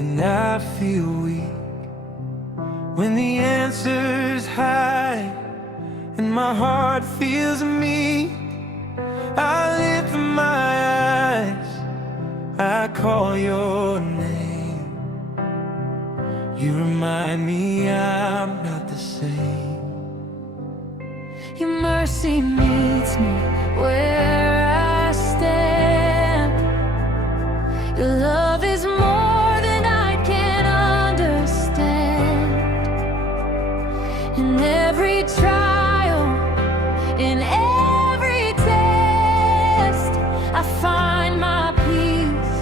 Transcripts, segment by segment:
and I feel weak. When the answer's high and my heart feels me, I lift my eyes, I call your name. You remind me I'm not the same. Your mercy meets me where I stand. Your love is more than I can understand. In every trial, in every test, I find my peace,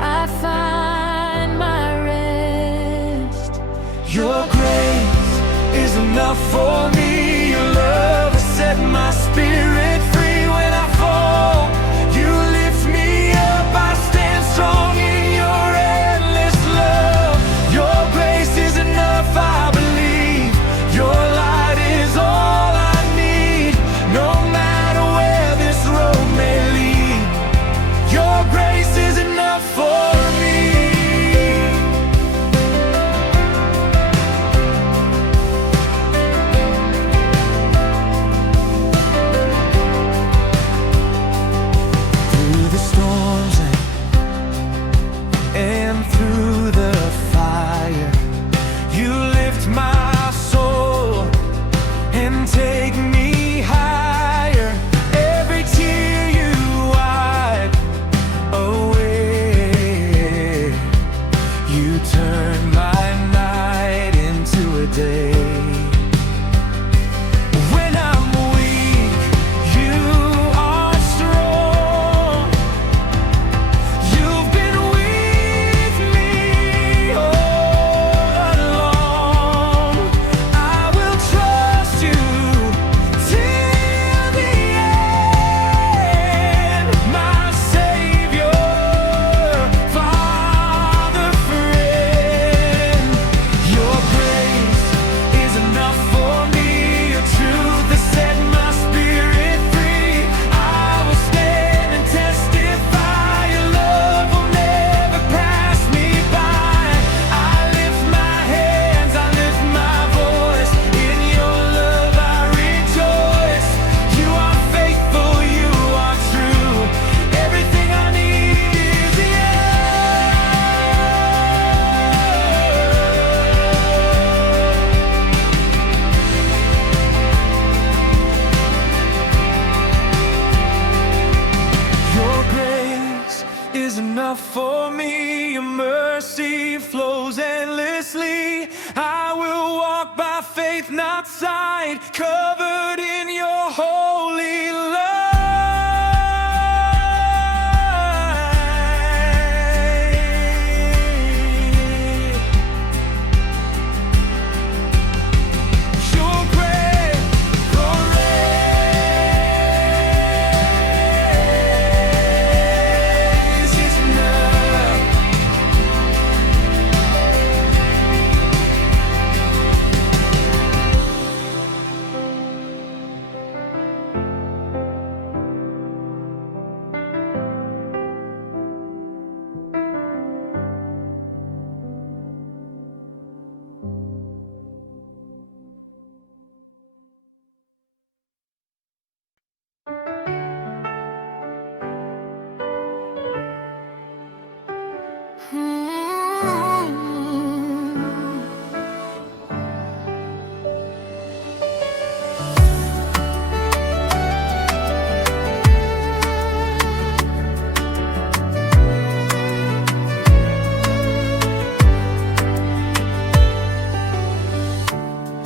I find my rest. Your grace is enough for me. Your love has set my spirit free. When I fall, you lift me up. I stand strong in your endless love. Your grace is enough, I believe. Your light is all I need. No matter where this road may lead, your grace is enough for me. Through the storms and through the fire, you lift my soul and take me higher. Every tear you wipe away, you turn my night into a day. When I'm weak, you are strong. You've been with me all along. I will trust you till the end, my Savior, Father, friend. Your grace is enough for me. Your truth has set my spirit free. I will stand and testify. Your love will never pass me by. I lift my hands, I lift my voice. In your love I rejoice. You are faithful, you are true. Everything I need is in you. Your grace is enough for me. Your mercy flows endlessly. I will walk by faith, not sight, covered in your holy light. Your grace, your grace is enough.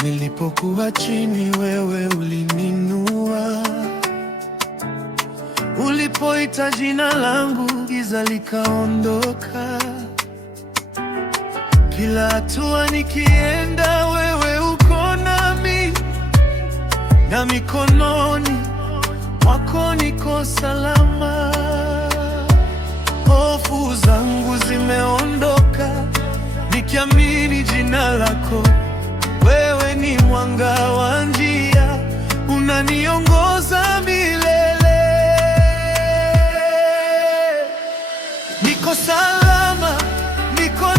Nilipokuwa chini, wewe ulininua. Ulipoita jina langu, giza likaondoka. Kila hatua nikienda, wewe uko nami, na mikononi mwako niko salama. Hofu zangu zimeondoka, nikiamini jina lako. Wewe ni mwanga wa njia, unaniongoza milele. Niko salama, niko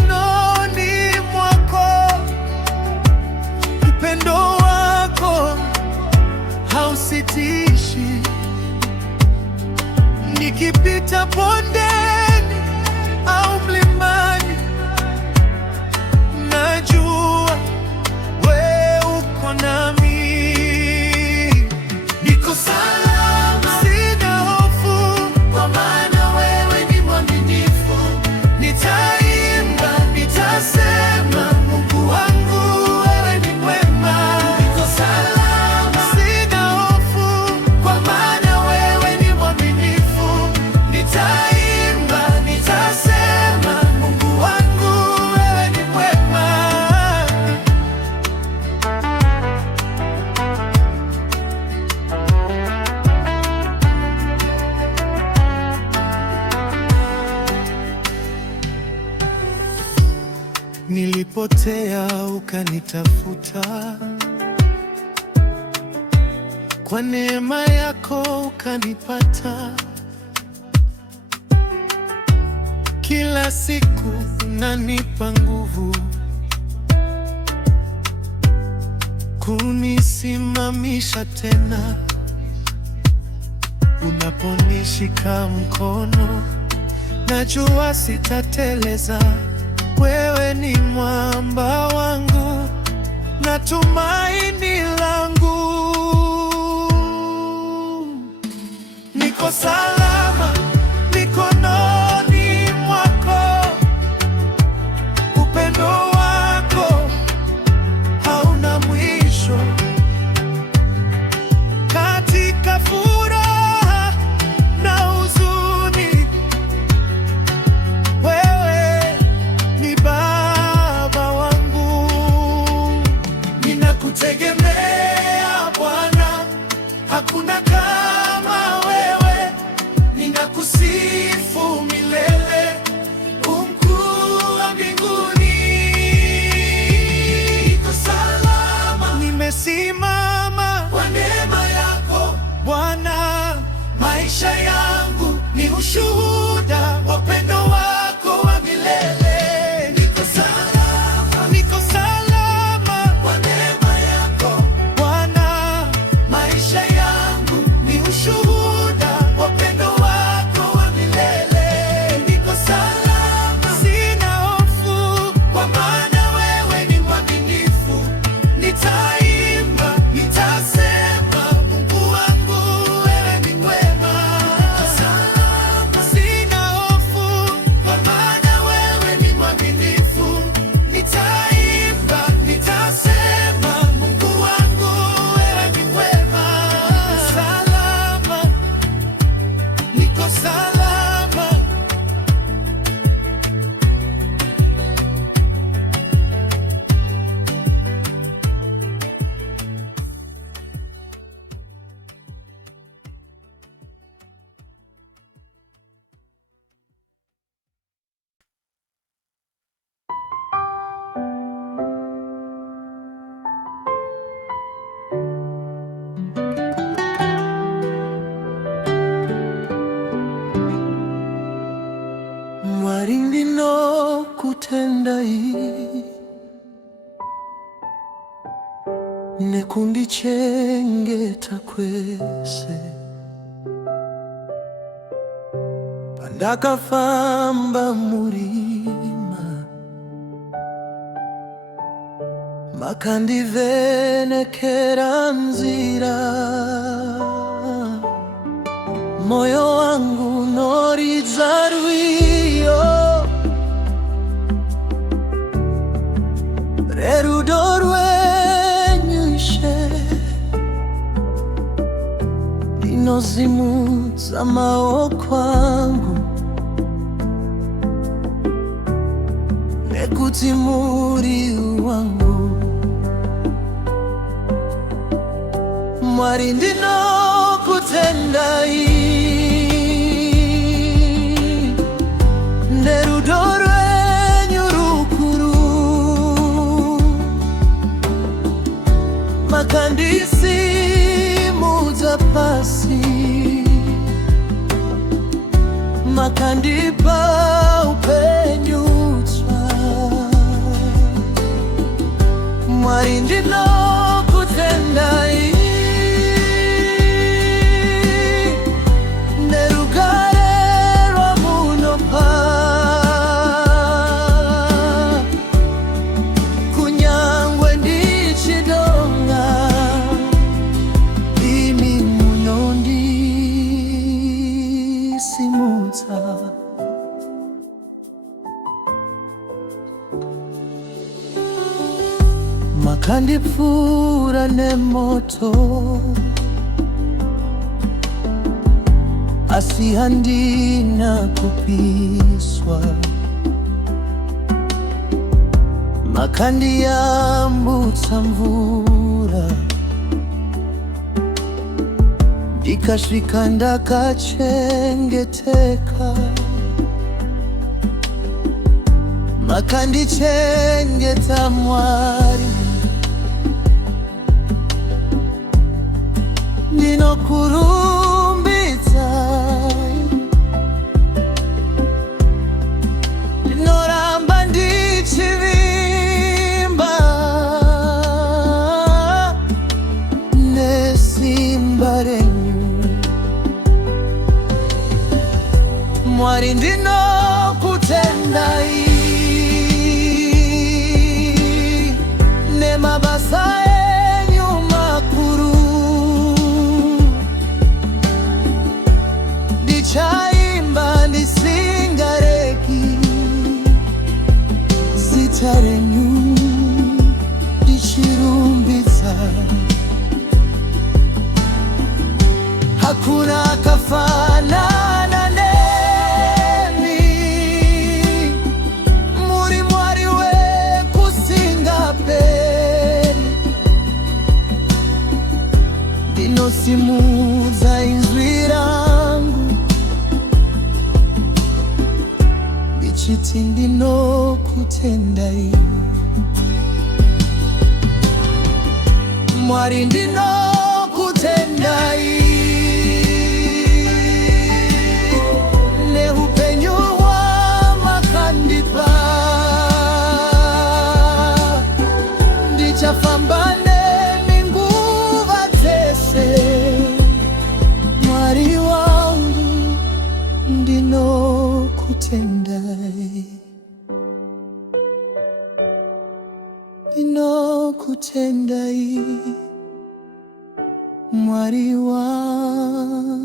nipita bondeni au mlimani, najua wewe uko nami. Niko salama, sina hofu, kwa maana wewe ni mwaminifu. Nitaimba, nitasema, Mungu wangu wewe ni mwema. Niko salama, sina hofu, kwa maana wewe ni mwaminifu. Nitaimba, nitasema, Mungu wangu wewe ni mwema. Nilipotea ukanitafuta, kwa neema yako ukanipata. Kila siku unanipa nguvu, kunisimamisha tena. Unaponishika mkono, najua sitateleza. Wewe ni mwamba wangu na tumaini langu. Niko salama mikononi mwako, upendo wako hauna mwisho. Katika furaha na huzuni, wewe ni Baba wangu. Ninakutegemea Bwana, hakuna kama wewe. Ninakusifu milele, umkuu wa mbinguni. Niko salama, nimesimama kwa neema yako Bwana. Maisha yangu ni ushuhuda wa upendo wako wa milele. Niko salama, niko salama kwa neema yako Bwana. Maisha yangu ni ushuhuda wa upendo wako wa milele. Niko salama, sina hofu, kwa maana wewe ni mwaminifu. Nitaimba, nitasema, Mungu wangu wewe ni mwema. Niko salama, sina hofu, kwa maana wewe ni mwaminifu. Nitaimba, nitasema, Mungu wangu wewe ni mwema. Niko salama, niko salama. Mwarindi no kutenda hii, nekundi chengeta kwese. Pandakafamba murima, makandivenekera nzira. Moyo wangu noridza rwiyo, rerudo rwenyushe. Dinozimudza maoko angu, nekuti muri wangu. Mwari ndinokutenda hii, nerudo rwenyu rukuru. Makandisimudza pasi, makandipa upenyutswa. Mwari ndinokutenda hii, nerugare makandipfura nemoto, asi handina kupiswa, makandiyambutsa mvura, ndikasvika ndakachengeteka, makandichengeta Mwari. Ndinokurumbidza, ndinoramba ndichivimba nesimba renyu. Mwari, ndinokutendai nemabasa enyu makuru. Ndichaimba ndisingareki zita renyu, ndichirumbidza. Hakuna akafanana nemi, muri Mwari wekusingaperi. Ndinosimudza inzwi rangu, ndichiti ndinokutendai. Mwari, ndinokutendai neupenyu hwamakandipa. Ndichafamba nemi nguva dzese. Mwari wangu, ndinokutendai, ndinokutendai, Mwari wangu.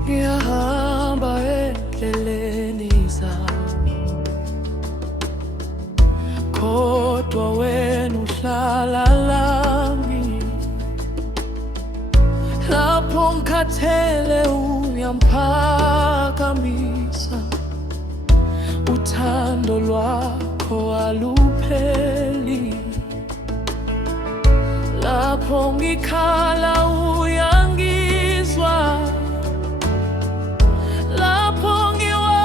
Ngiyahamba endleleni zami, kodwa wena uhlala lami. Lapho ngikhathele uyangiphakamisa, uthando lwakho alupheli. Lapho ngikhala uyangizwa, lapho ngiwa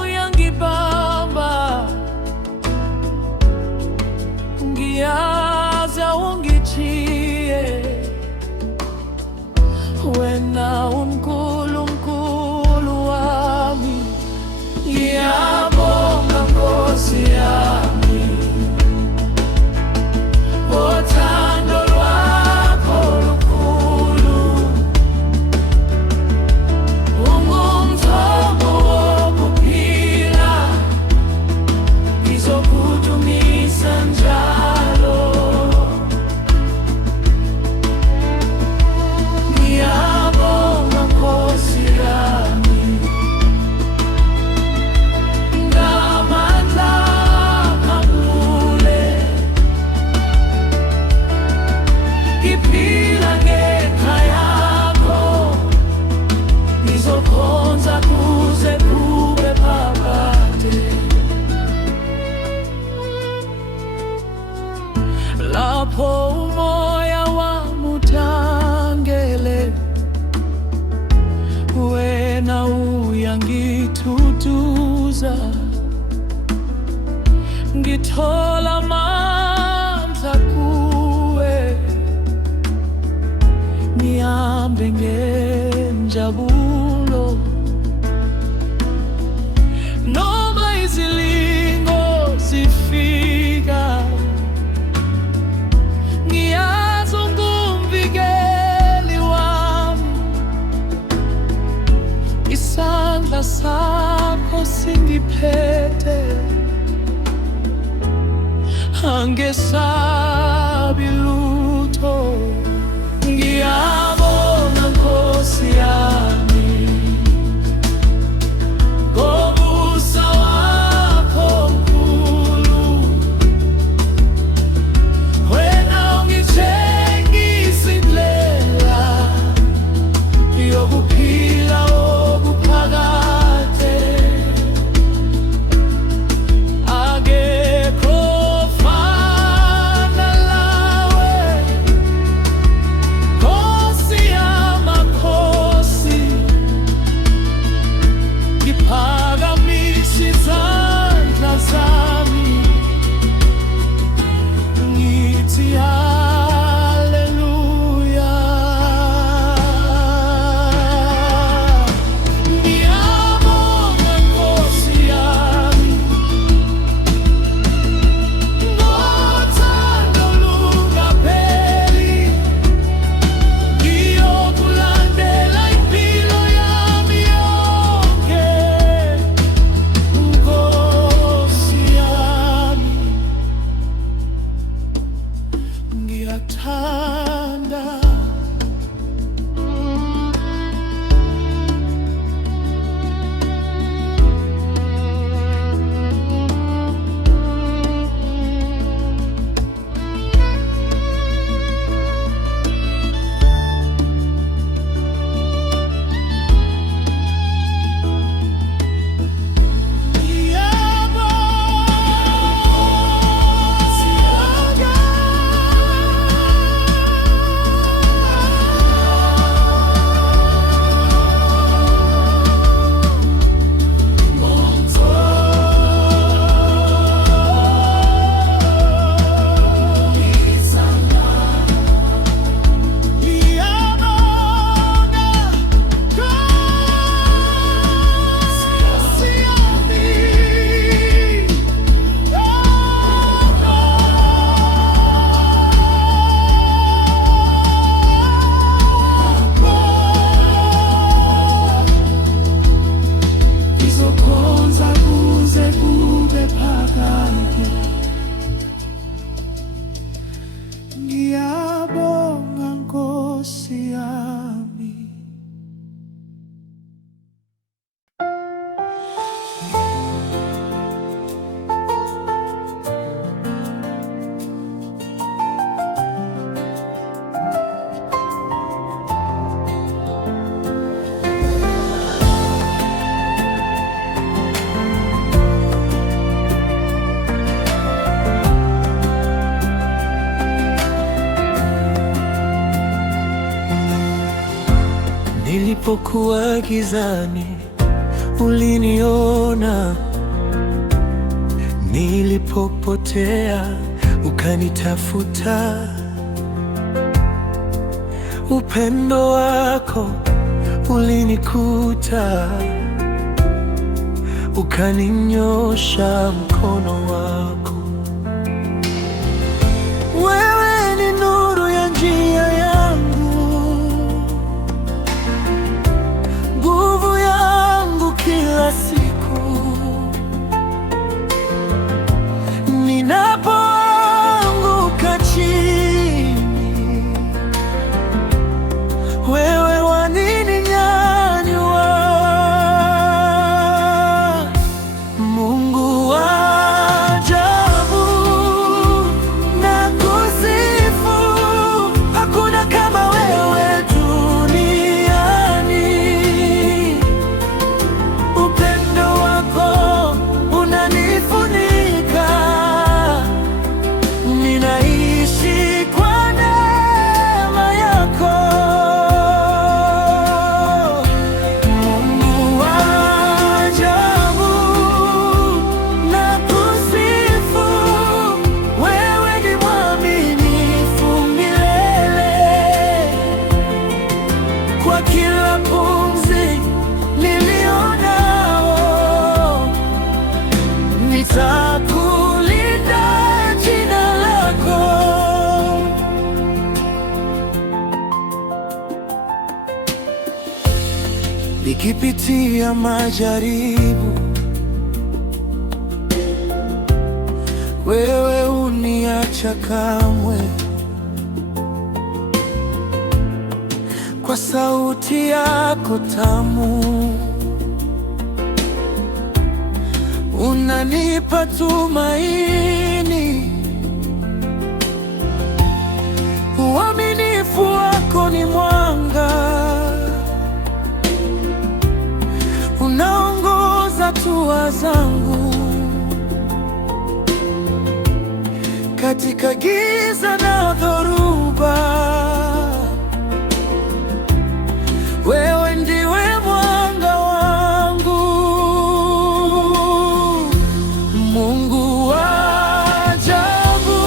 uyangibamba. Ngiyazi awungithiye, wena uNkulunkulu wami. Ngiyabonga Nkosi yami, uthando lwakho lukhulu. Ungumthombo wokuphila, ngizokudumisa njalo. Ngiyabonga Nkosi yami, ngamandla akule. Ngiphila ngekhaya yakho, ngizokhonza kuze kube phakade. Lapho umoya wami uthangele, wena uyangithuthuza. Ngithola amandla kuwe, ngihambe ngenjabulo. isandla sakho singiphethe, angesabi lutho. Ngiyabonga Nkosi yami ngobuso wakho mkhulu, wena ungitshengisa indlela yokuphila okuphakade. Akekho ofana lawe, Nkosi yamakhosi. Ngiphakamisa izandla zami ngithi haleluya. Ngiyabonga Nkosi yami ngothando olungapheli, ngiyokulandela impilo yami yonke. Nkosi yami, ngiyathanda. Ngizokhonza kuze kube phakade. Ngiyabonga Nkosi yami. Nilipokuwa gizani uliniona, nilipopotea ukanitafuta. Upendo wako ulinikuta, ukaninyosha mkono wako. Wewe ni nuru ya njia yangu, nguvu yangu kila siku. Ninapoanguka chini, wewe wanininyanyua. Mungu wa ajabu, katikati ya majaribu, wewe huniacha kamwe. Kwa sauti yako tamu unanipa tumaini. Uaminifu wako ni mwanga, unaongoza hatua zangu katika giza na dhoruba. Wewe ndiwe mwanga wangu, Mungu wa ajabu,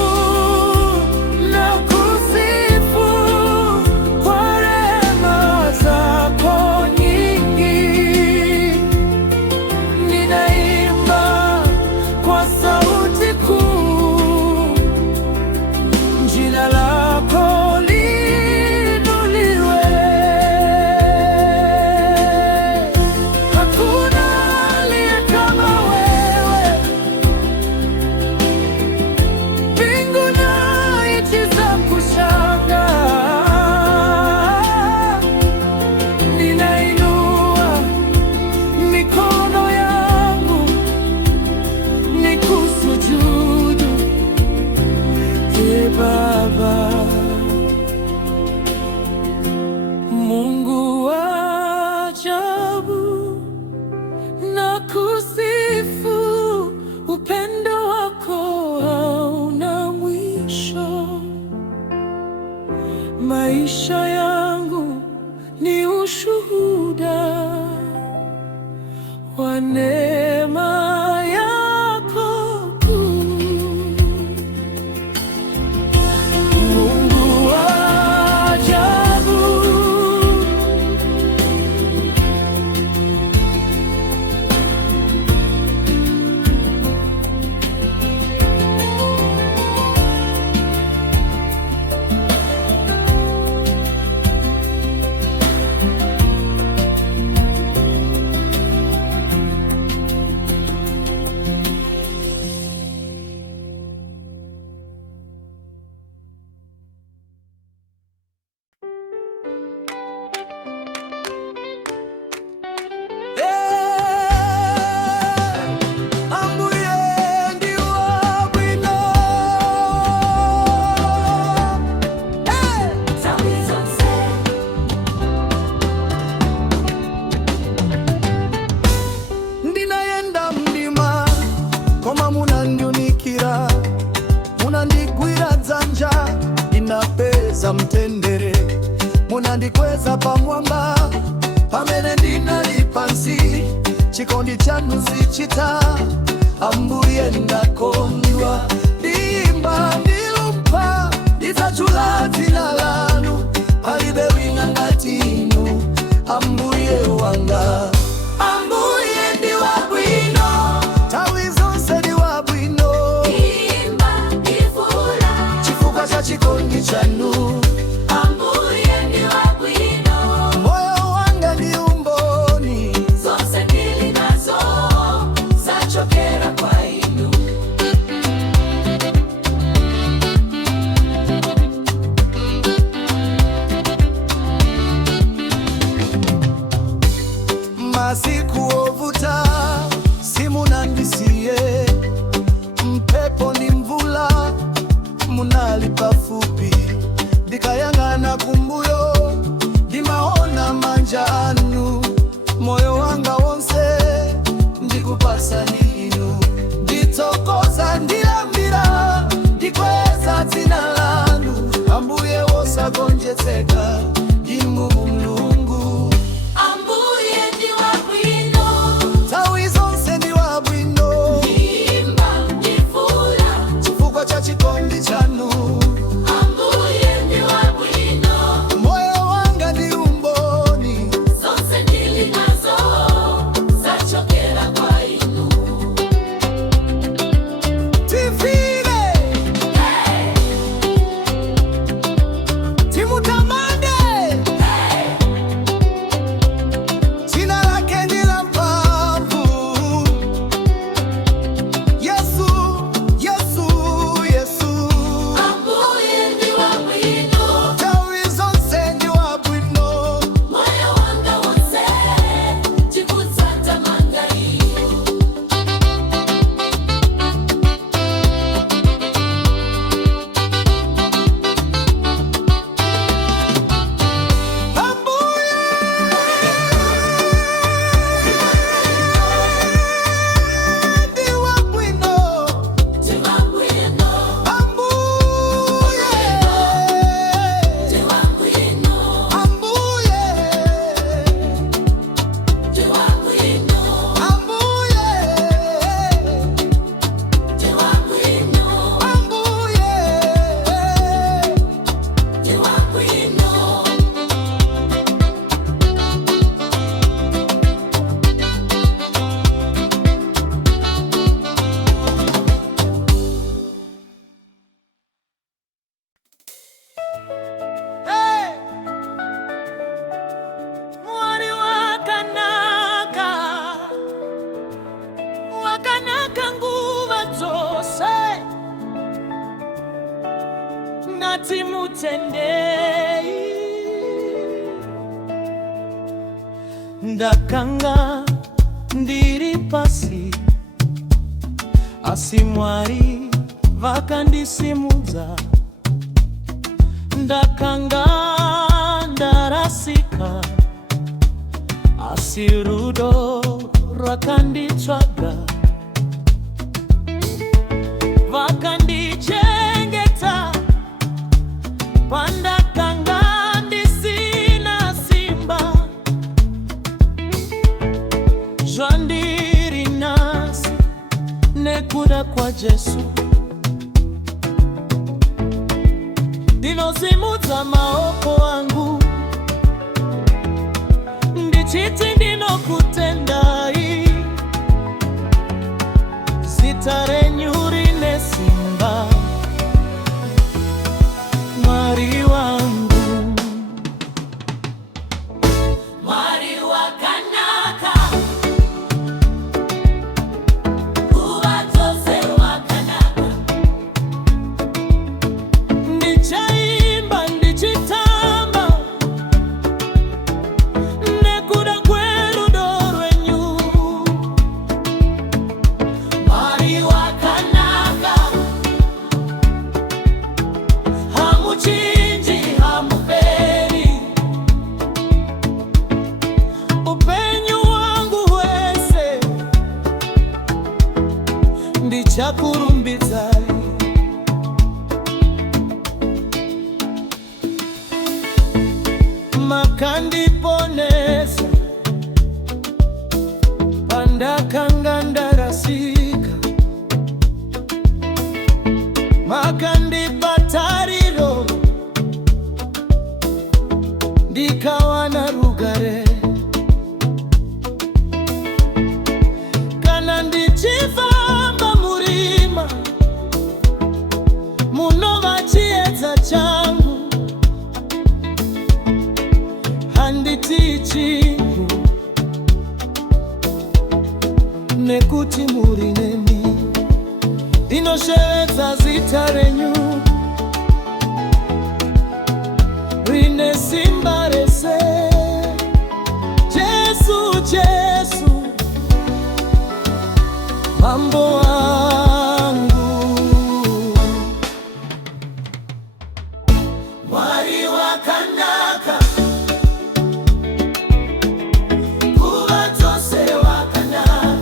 nakusifu kwa rehema zako nyingi. Ninaimba kwa sauti kuu, jina lako liinuliwe. Hakuna aliye kama wewe, mbingu na nchi za kushangaa. Ninainua mikono yangu nikusujudu, Ee Baba. Mungu wa ajabu, nakusifu, upendo wako hauna mwisho. Maisha yangu ni ushuhuda wa neema yako kuu. Mungu wa ajabu, ambuye ndiwe bwino. Ndinayenda mdima koma munandiunikira, munandigwira dzanja ndinapeza mtendere, munandikweza pamwamba pamene ndinali pansi. Chikondi chanu sichita, ambuye ndakondwa. Ndiyimba ndilumpa, ndidzachula dzina lanu, palibe wina ngati inu, ambuye wanga. Ambuye ndi wabwino, nthawi zonse ndi wabwino, chifukwa cha chikondi chanu. Moyo wanga ndi umboni, masiku ovuta simunandisiye, mpepo ni mvula munali pafupi. Ndikayang'ana kumbuyo ndimaona manja anu, moyo wanga wonse ndikupasa inu. Nditokoza ndilambira, ndikweza dzina lanu, ambuye wosagonjetseka, inu Mulungu. Nthawi zonse ndi wabwino, chifukwa cha chikondi chanu. Moyo wanga ndi umboni, tifire timutamani timutendei ndakanga ndiri pasi asi Mwari vakandisimudza ndakanga ndarasika asi rudo rakanditsvaga vakandichengeta pandakanga ndisina simba zvandiri nhasi nekuda kwaJesu ndinosimudza maoko angu ndichiti ndinokutendai zita renyu rine simba Mwari wangu. Mwari wakanaka, nguva dzose wakanaka. Ndichaimba ndichitamba nekuda kwerudo rwenyu. Mwari wakanaka, Hamuchinji hamuperi, upenyu wangu wese ndichakurumbidzai. Makandiponesa pandakanga ndarasika, makandipa tariro ndikawana rugare. Kana ndichifamba murima munova chiedza changu, handiti chinhu nekuti muri neni. Ndinoshevedza zita renyu rine simba rese. Jesu, Jesu, mambo wangu. Mwari wakanaka, nguva dzose wakanaka.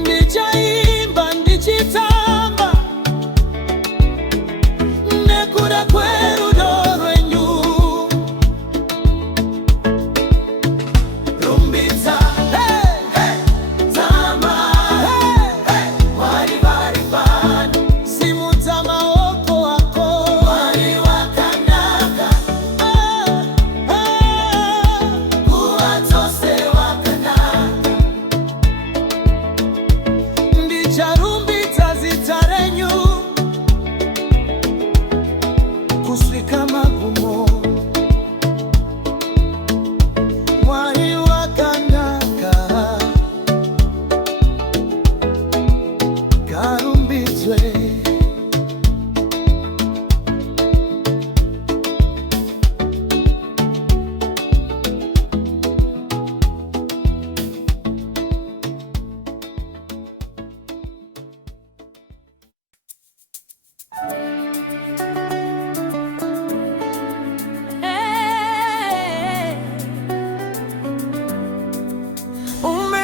Ndichaimba ndichitamba nekuda kwerudo rwenyu. Rumbidza, Hey! hey, zama, Hey! hey, Mwari vari pano. Simudza maoko ako. Mwari wakanaka, Ah, ah. nguva dzose wakanaka. Ndicharumbidza zita renyu kusvika magumo. Mwari wakanaka, karumbidzwe.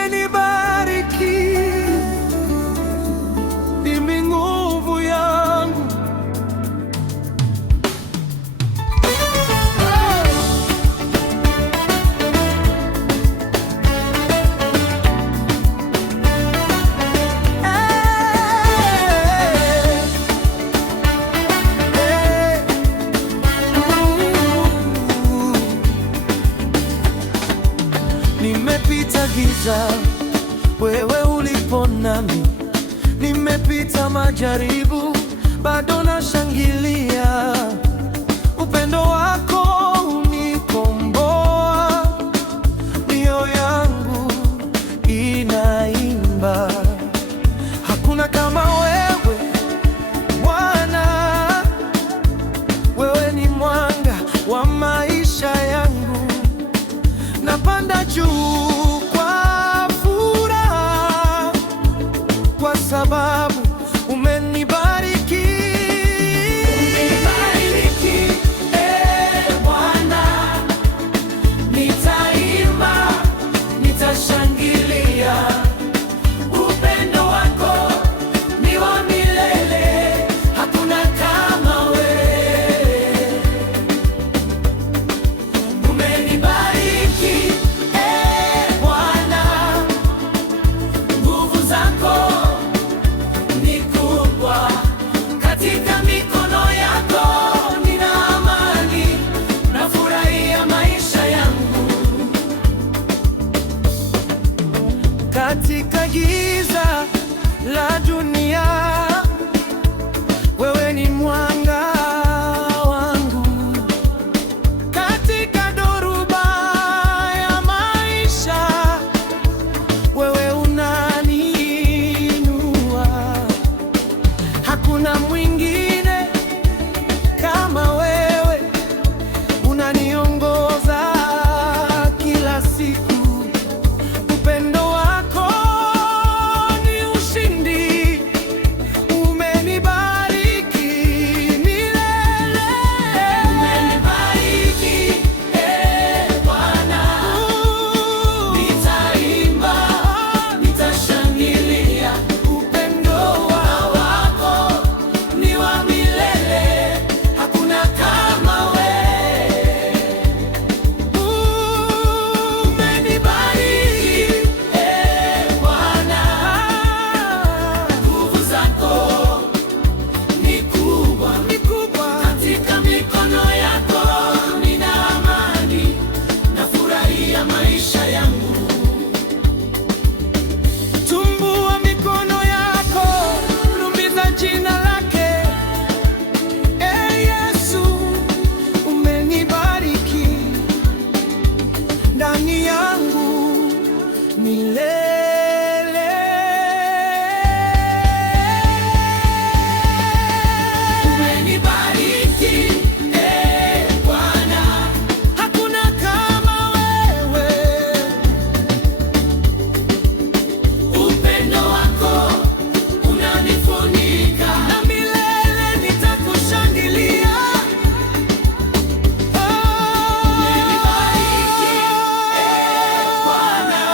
Umenibariki, ndimi nguvu yangu. Nimepita giza, wewe ulipo nami. Nimepita majaribu, bado nashangilia. Upendo wako unikomboa, mioyo yangu inaimba. Hakuna kama wewe Bwana. Nitapanda juu kwa furaha, kwa sababu umenibariki. Umenibariki, Bwana. Nitaimba, nitashangilia. Upendo wako ni wa milele, hakuna kama wewe. Umenibariki, Bwana. Nguvu zako ni kubwa. Katika mikono yako nina amani, nafurahia maisha yangu. Katika giza la dunia, wewe ni mwanga wangu. Katika dhoruba ya maisha, wewe unaniinua. Hakuna mwingine kama wewe, unaniongoza kila siku. Upendo wako ni ushindi, umenibariki milele. Umenibariki, Bwana. Nitaimba, nitashangilia. Upendo wako ni wa milele, hakuna kama wewe. Umenibariki, Bwana. Nguvu zako ni kubwa. Katika mikono yako nina amani, nafurahia maisha yangu. Tumbua mikono yako, lumiza jina lake. Yesu, umenibariki ndani yangu milele. Umenibariki, Bwana. Hakuna kama wewe. Upendo wako unanifunika, Na milele nitakushangilia. Umenibariki, Bwana.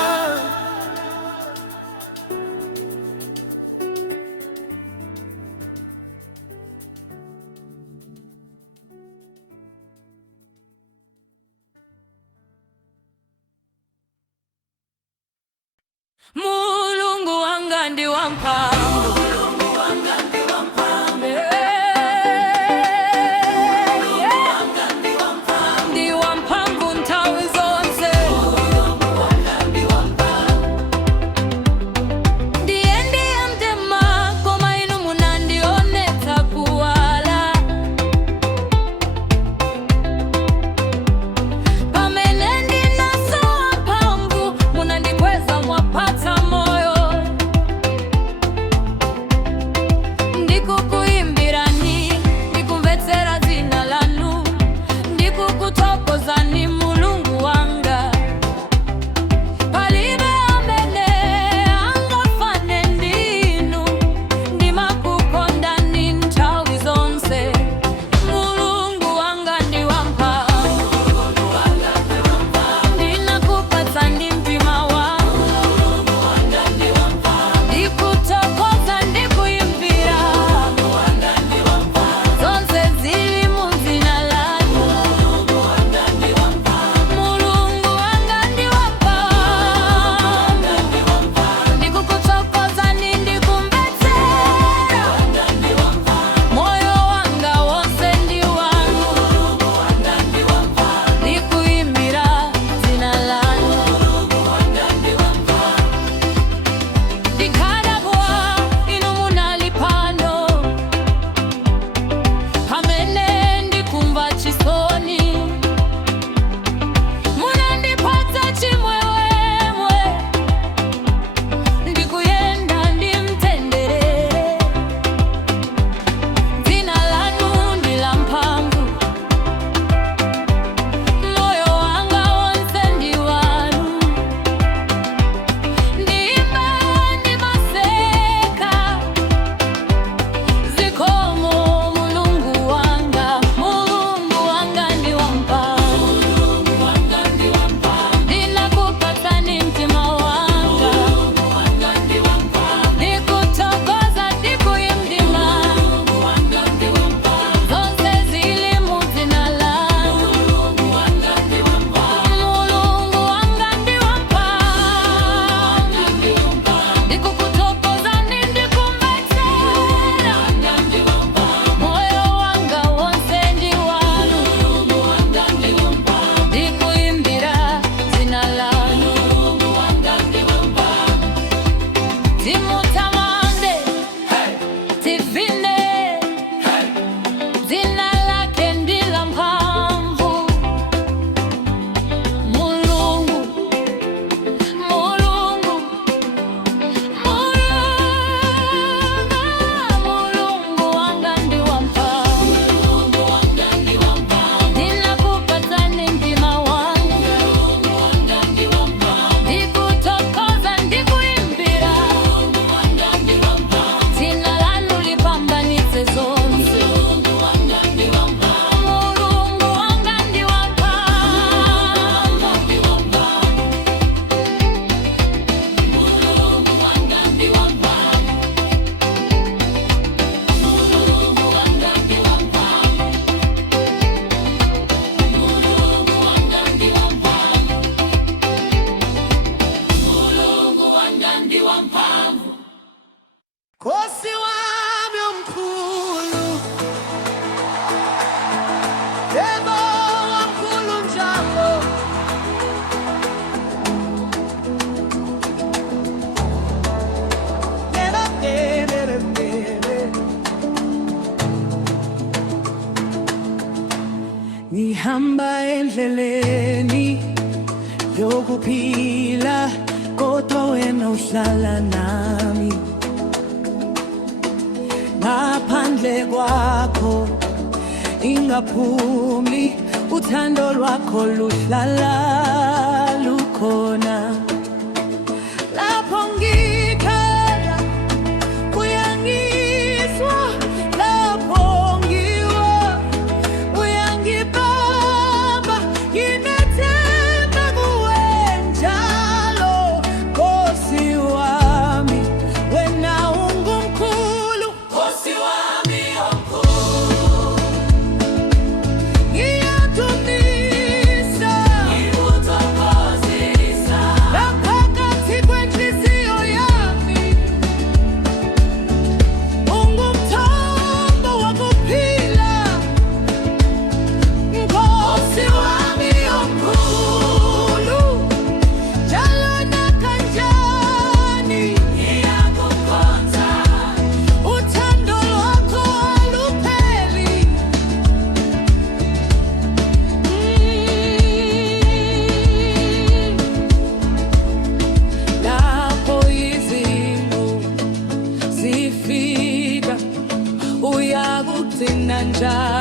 Mulungu wanga ndi wamphamvu. Ndi wamphamvu nthawi zonse. Ndiye mtima, koma inu munandionetsa kuwala. Pamene ndinasowa mphamvu, munandikweza mwapatsa moyo. Nkosi wami omkhulu, yebo omkhulu njalo, ngihamba endleleni yokuphila, kodwa wena uhlala nami. Ngaphandle kwakho ingaphumi, uthando lwakho luhlala lukhona. Lapho ngikhala uyangizwa, lapho ngiwa uyangibamba, nginethemba kuwe njalo. Nkosi wami wena ungumkhulu, Nkosi wami omkhulu, ngiyadumisa, ngikuthokozisa, naphakathi kwenhliziyo yami. Ungumthombo wokuphila, Nkosi wami omkhulu, njalo nakanjani ngiyakukhonza, uthando lwakho alupheli. Lapho izimo zifika, uyakugcina njalo.